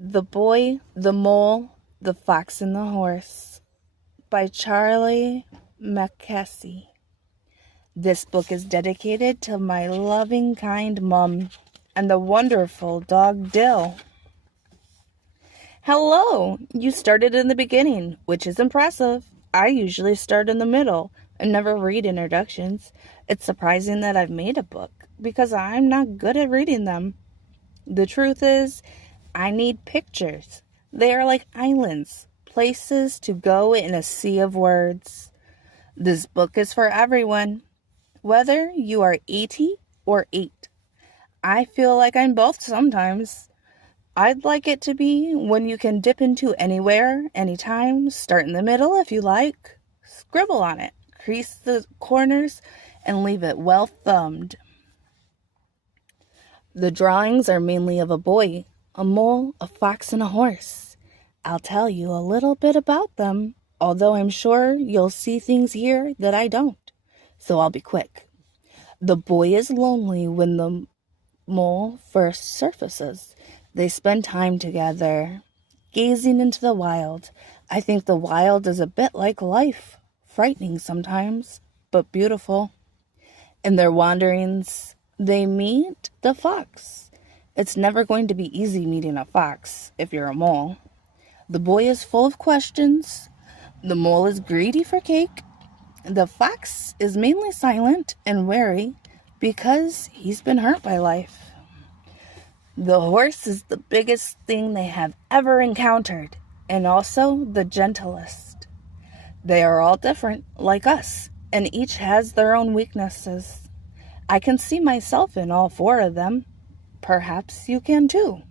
The Boy, the Mole, the Fox, and the Horse by Charlie Mackesy. This book is dedicated to my loving, kind mom and the wonderful dog Dill. Hello! You started in the beginning, which is impressive. I usually start in the middle and never read introductions. It's surprising that I've made a book because I'm not good at reading them. The truth is, I need pictures. They are like islands, places to go in a sea of words. This book is for everyone, whether you are 80 or 8. I feel like I'm both sometimes. I'd like it to be when you can dip into anywhere, anytime, start in the middle if you like, scribble on it, crease the corners, and leave it well thumbed. The drawings are mainly of a boy, a mole, a fox, and a horse. I'll tell you a little bit about them, although I'm sure you'll see things here that I don't, so I'll be quick. The boy is lonely when the mole first surfaces. They spend time together, gazing into the wild. I think the wild is a bit like life, frightening sometimes, but beautiful. In their wanderings, they meet the fox. It's never going to be easy meeting a fox if you're a mole. The boy is full of questions. The mole is greedy for cake. The fox is mainly silent and wary because he's been hurt by life. The horse is the biggest thing they have ever encountered, and also the gentlest. They are all different, like us, and each has their own weaknesses. I can see myself in all 4 of them. Perhaps you can too.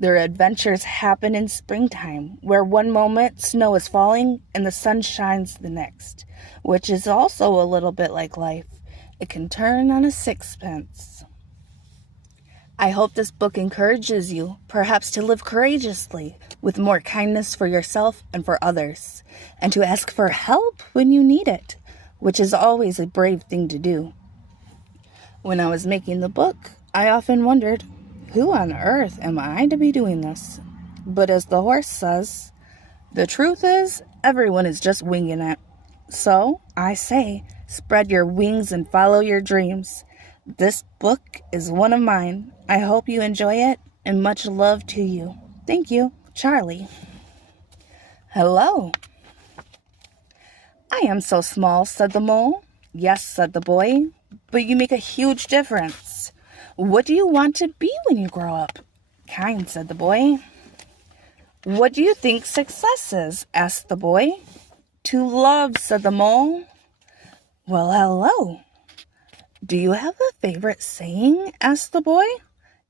Their adventures happen in springtime, where one moment snow is falling and the sun shines the next, which is also a little bit like life. It can turn on a sixpence. I hope this book encourages you, perhaps to live courageously, with more kindness for yourself and for others, and to ask for help when you need it, which is always a brave thing to do. When I was making the book, I often wondered, who on earth am I to be doing this? But as the horse says, the truth is, everyone is just winging it. So, I say, spread your wings and follow your dreams. This book is one of mine. I hope you enjoy it, and much love to you. Thank you, Charlie. Hello. I am so small, said the mole. Yes, said the boy, but you make a huge difference. What do you want to be when you grow up? Kind, said the boy. What do you think success is? Asked the boy. To love, said the mole. Well, hello. Do you have a favorite saying? Asked the boy.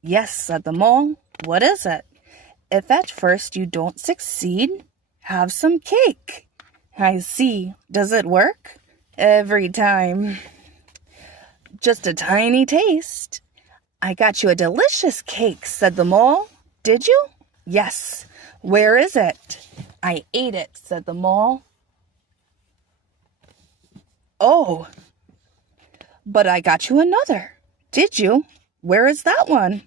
Yes, said the mole. What is it? If at first you don't succeed, have some cake. I see. Does it work? Every time. Just a tiny taste. I got you a delicious cake, said the mole. Did you? Yes. Where is it? I ate it, said the mole. Oh, but I got you another. Did you? Where is that one?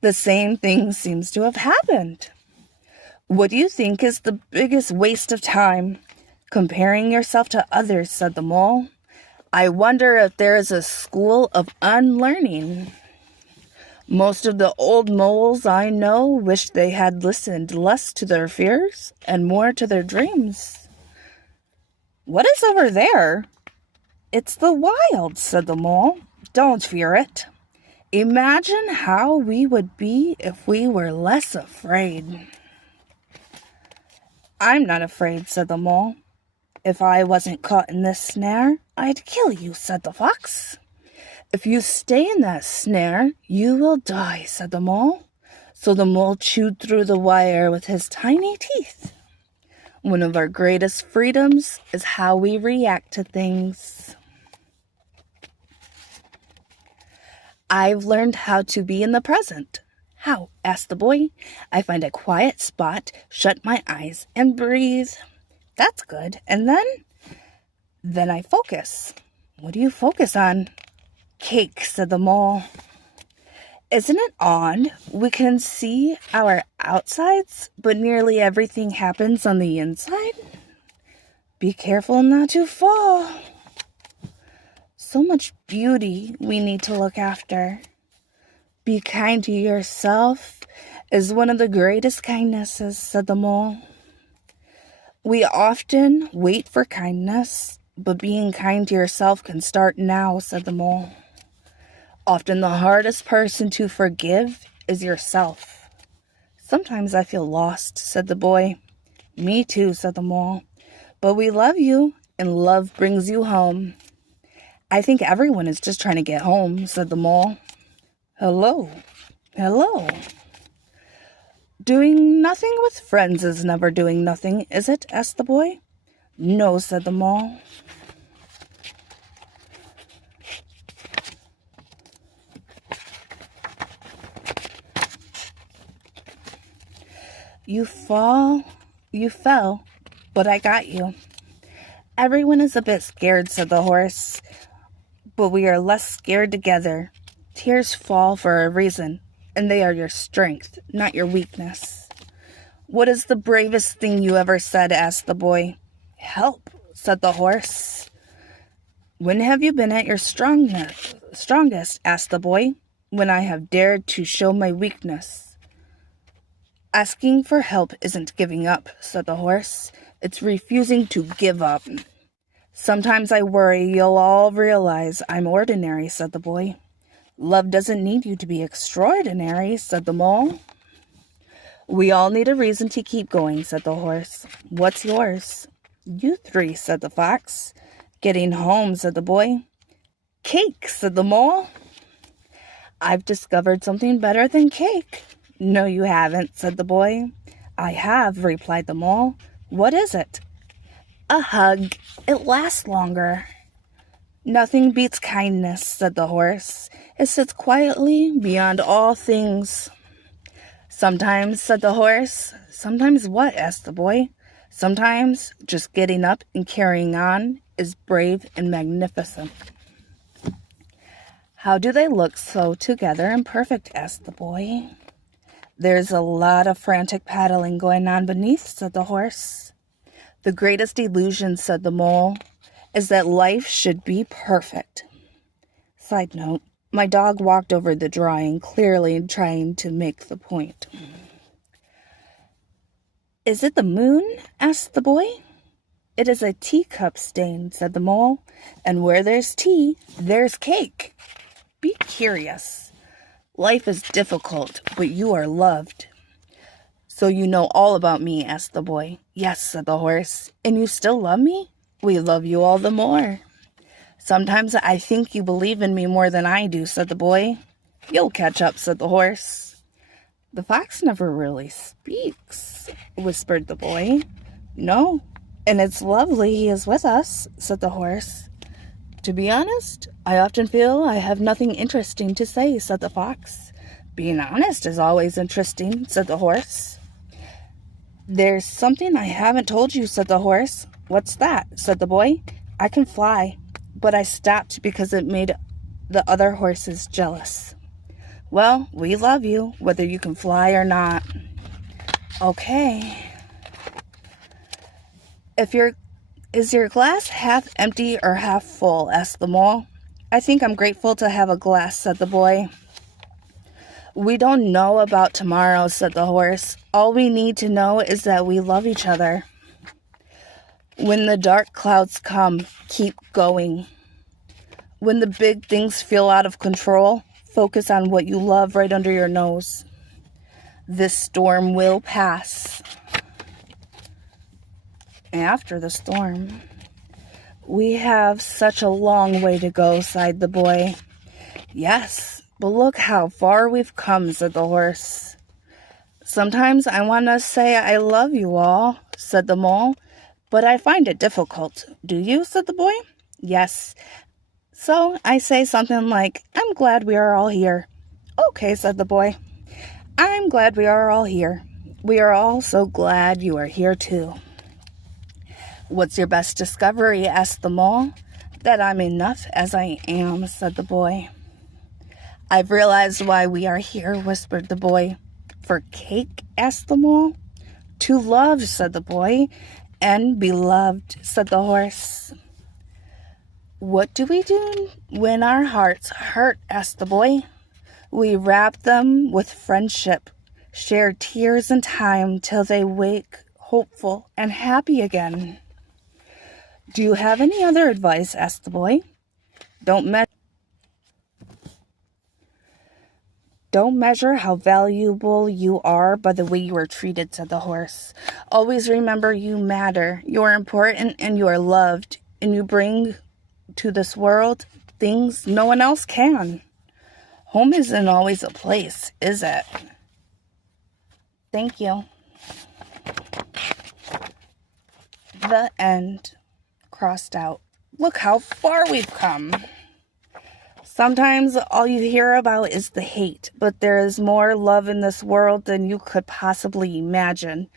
The same thing seems to have happened. What do you think is the biggest waste of time? Comparing yourself to others, said the mole. I wonder if there is a school of unlearning. Most of the old moles I know wish they had listened less to their fears and more to their dreams. What is over there? It's the wild, said the mole. Don't fear it. Imagine how we would be if we were less afraid. I'm not afraid, said the mole. If I wasn't caught in this snare, I'd kill you, said the fox. If you stay in that snare, you will die, said the mole. So the mole chewed through the wire with his tiny teeth. One of our greatest freedoms is how we react to things. I've learned how to be in the present. How? Asked the boy. I find a quiet spot, shut my eyes, and breathe. That's good. And then? Then I focus. What do you focus on? Cake, said the mole. Isn't it odd? We can see our outsides, but nearly everything happens on the inside. Be careful not to fall. So much beauty we need to look after. Be kind to yourself is one of the greatest kindnesses, said the mole. We often wait for kindness, but being kind to yourself can start now, said the mole. Often the hardest person to forgive is yourself. Sometimes I feel lost, said the boy. Me too, said the mole. But we love you, and love brings you home. I think everyone is just trying to get home, said the mole. Hello. Doing nothing with friends is never doing nothing, is it? Asked the boy. No, said the mole. You fell, but I got you. Everyone is a bit scared, said the horse, but we are less scared together. Tears fall for a reason, and they are your strength, not your weakness. What is the bravest thing you ever said? Asked the boy. Help, said the horse. When have you been at your strongest? Asked the boy. When I have dared to show my weakness. Asking for help isn't giving up, said the horse. It's refusing to give up. Sometimes I worry you'll all realize I'm ordinary, said the boy. Love doesn't need you to be extraordinary, said the mole. We all need a reason to keep going, said the horse. What's yours? You three, said the fox. Getting home, said the boy. Cake, said the mole. I've discovered something better than cake. No, you haven't, said the boy. I have, replied the mole. What is it? A hug. It lasts longer. Nothing beats kindness, said the horse. It sits quietly beyond all things. Sometimes, said the horse. Sometimes what? Asked the boy. Sometimes just getting up and carrying on is brave and magnificent. How do they look so together and perfect? Asked the boy. There's a lot of frantic paddling going on beneath, said the horse. The greatest illusion, said the mole, is that life should be perfect. Side note, my dog walked over the drawing, clearly trying to make the point. Is it the moon? Asked the boy. It is a teacup stain, said the mole, and where there's tea, there's cake. Be curious. Life is difficult, but you are loved. So you know all about me, asked the boy. Yes, said the horse. And you still love me? We love you all the more. Sometimes I think you believe in me more than I do, said the boy. You'll catch up, said the horse. The fox never really speaks, whispered the boy. No, and it's lovely he is with us, said the horse. To be honest, I often feel I have nothing interesting to say, said the fox. Being honest is always interesting, said the horse. There's something I haven't told you, said the horse. What's that? Said the boy. I can fly, but I stopped because it made the other horses jealous. Well, we love you, whether you can fly or not. Okay. Is your glass half empty or half full? Asked the mole. I think I'm grateful to have a glass, said the boy. We don't know about tomorrow, said the horse. All we need to know is that we love each other. When the dark clouds come, keep going. When the big things feel out of control, focus on what you love right under your nose. This storm will pass. After the storm, we have such a long way to go, sighed the boy. Yes, but look how far we've come, said the horse. Sometimes I want to say I love you all, said the mole, but I find it difficult. Do you? Said the boy. Yes. So I say something like, I'm glad we are all here. Okay, said the boy. I'm glad we are all here. We are all so glad you are here too. What's your best discovery? Asked the mole. That I'm enough as I am, said the boy. I've realized why we are here, whispered the boy. For cake? Asked the mole. To love, said the boy. And be loved, said the horse. What do we do when our hearts hurt? Asked the boy. We wrap them with friendship, share tears and time till they wake hopeful and happy again. Do you have any other advice? Asked the boy. Don't measure how valuable you are by the way you are treated, said the horse. Always remember you matter, you are important, and you are loved, and you bring to this world things no one else can. Home isn't always a place, is it? Thank you. The end. Crossed out. Look how far we've come. Sometimes all you hear about is the hate, but there is more love in this world than you could possibly imagine.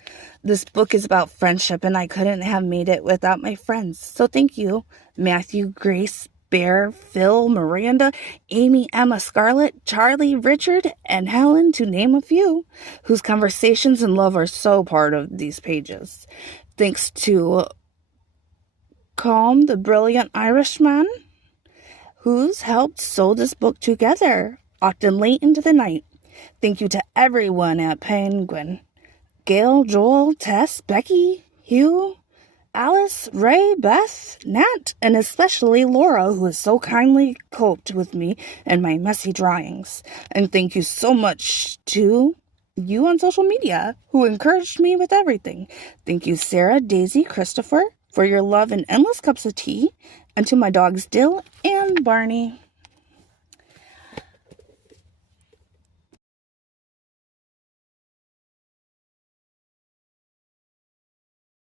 This book is about friendship, and I couldn't have made it without my friends. So thank you, Matthew, Grace, Bear, Phil, Miranda, Amy, Emma, Scarlett, Charlie, Richard, and Helen, to name a few, whose conversations and love are so part of these pages. Thanks to Calm, the brilliant Irishman, who's helped sew this book together, often late into the night. Thank you to everyone at Penguin. Gail, Joel, Tess, Becky, Hugh, Alice, Ray, Beth, Nat, and especially Laura, who has so kindly coped with me and my messy drawings. And thank you so much to you on social media, who encouraged me with everything. Thank you, Sarah, Daisy, Christopher, for your love and endless cups of tea, and to my dogs Dill and Barney.